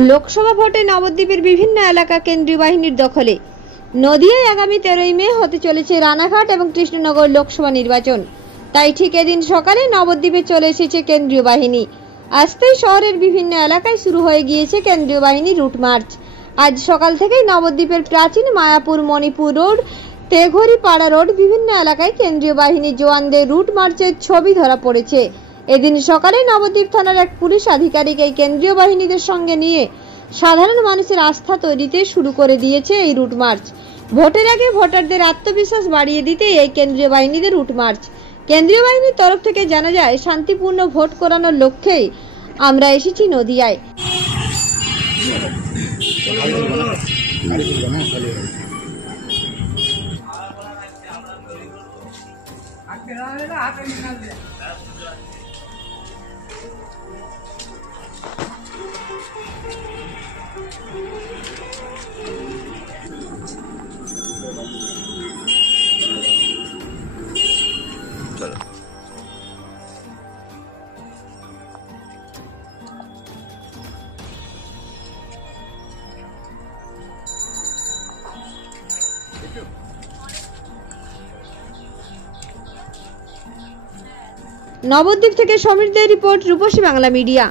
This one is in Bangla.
লোকসভা ভোটে নবদ্বীপের বিভিন্ন এলাকা কেন্দ্রীয় বাহিনীর দখলে। নদিয়ায় আগামী 13ই মে হতে চলেছে রানাঘাট এবং কৃষ্ণনগর লোকসভা নির্বাচন। তাই ঠিক এদিন সকালে নবদ্বীপে চলে এসেছে কেন্দ্রীয় বাহিনী। আসতেই শহরের বিভিন্ন এলাকায় শুরু হয়ে গিয়েছে কেন্দ্রীয় বাহিনীর রুট মার্চ। আজ সকাল থেকেই নবদ্বীপের প্রাচীন মায়াপুর, মণিপুর রোড, তেঘরি পাড়া রোড বিভিন্ন এলাকায় কেন্দ্রীয় বাহিনীর জওয়ানদের রুট মার্চের ছবি ধরা পড়েছে। এদিন সকালে নবদ্বীপ থানার এক পুলিশ আধিকারিক এই কেন্দ্রীয় বাহিনীদের সঙ্গে নিয়ে সাধারণ মানুষের আস্থা তৈরিতে শুরু করে দিয়েছে এই রুট মার্চ। ভোটের আগে ভোটারদের আত্মবিশ্বাস বাড়িয়ে দিতে এই কেন্দ্রীয় বাহিনীদের রুট মার্চ। কেন্দ্রীয় বাহিনীর তরফ থেকে জানা যায়, শান্তিপূর্ণ ভোট করানোর লক্ষ্যেই আমরা এসেছি নদিয়ায়। নবদ্বীপ থেকে সমীর দের রিপোর্ট, রূপসী বাংলা মিডিয়া।